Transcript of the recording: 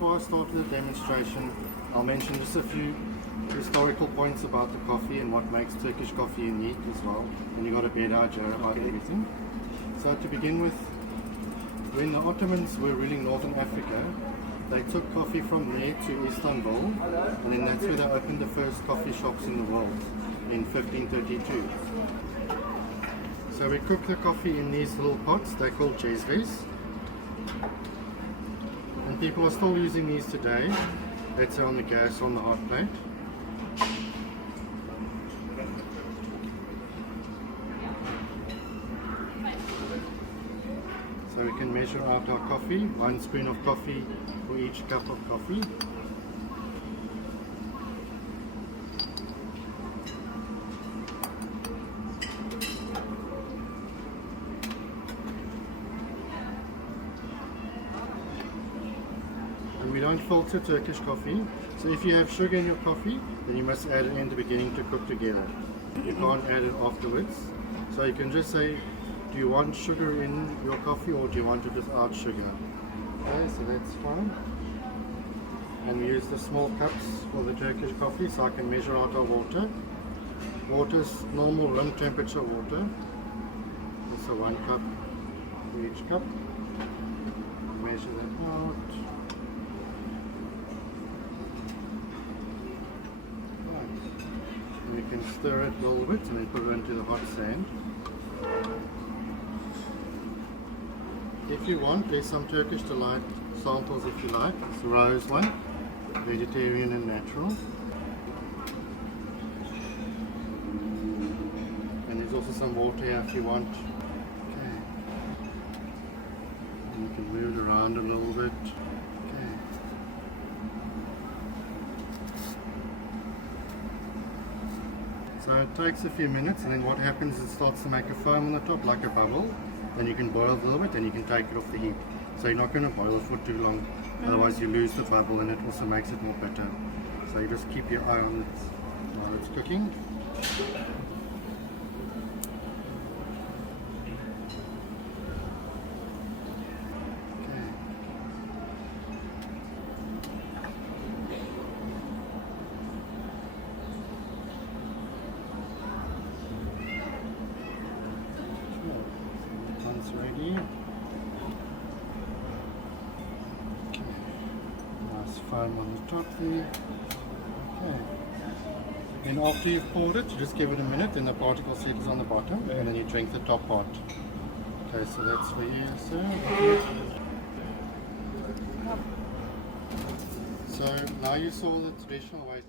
before I start with the demonstration, I'll mention just a few historical points about the coffee and what makes Turkish coffee unique as well. And you got a better idea about everything. So to begin with, when the Ottomans were ruling Northern Africa, they took coffee from there to Istanbul, and then that's where they opened the first coffee shops in the world in 1532. So we cook the coffee in these little pots, they're called jezves. And people are still using these today. Let's say on the gas, on the hot plate. So we can measure out our coffee, 1 spoon of coffee for each cup of coffee. And we don't filter Turkish coffee, so if you have sugar in your coffee, then you must add it in the beginning to cook together. You can't add it afterwards. So you can just say, do you want sugar in your coffee or do you want it without sugar? Okay, so that's fine. And we use the small cups for the Turkish coffee, so I can measure out our water. Water is normal room temperature water. So 1 cup for each cup. Measure that out. Right. And we can stir it a little bit and then put it into the hot sand. If you want, there's some Turkish delight samples if you like. It's the rose one, vegetarian and natural. And there's also some water here if you want. Okay. And you can move it around a little bit. Okay. So it takes a few minutes, and then what happens is it starts to make a foam on the top like a bubble. Then you can boil it a little bit, then you can take it off the heat. So you're not going to boil it for too long, otherwise you lose the bubble and it also makes it more bitter. So you just keep your eye on it while it's cooking. Ready. Okay. Nice foam on the top there. Okay. Then after you've poured it, you just give it a minute, then the particle settles on the bottom, and then you drink the top part. Okay, so that's for you, sir. So now you saw the traditional way.